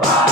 Bye.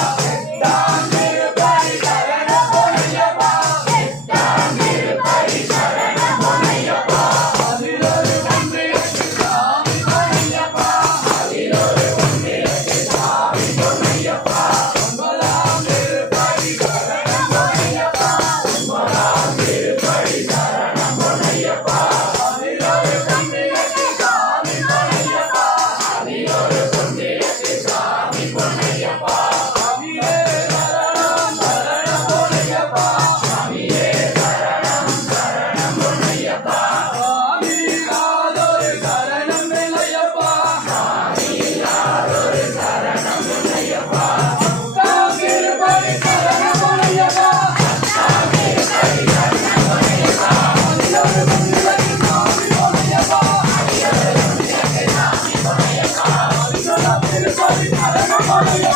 Hey,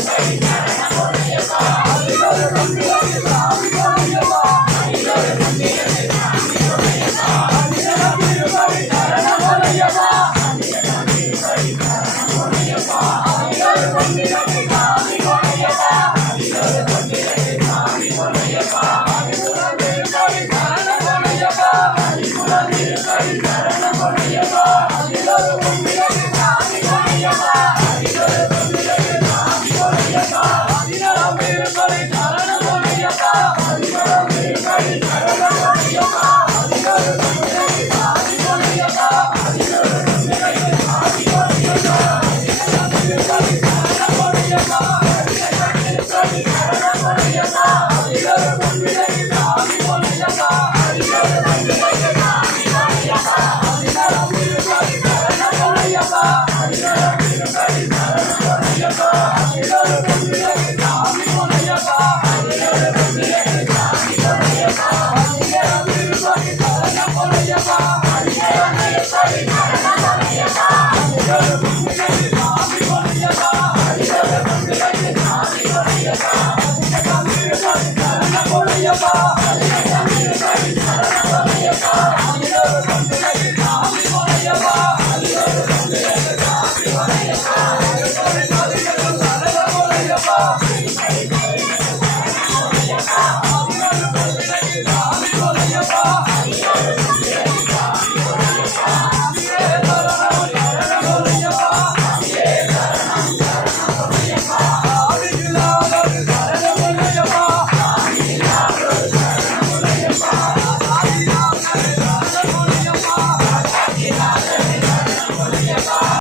hey, China.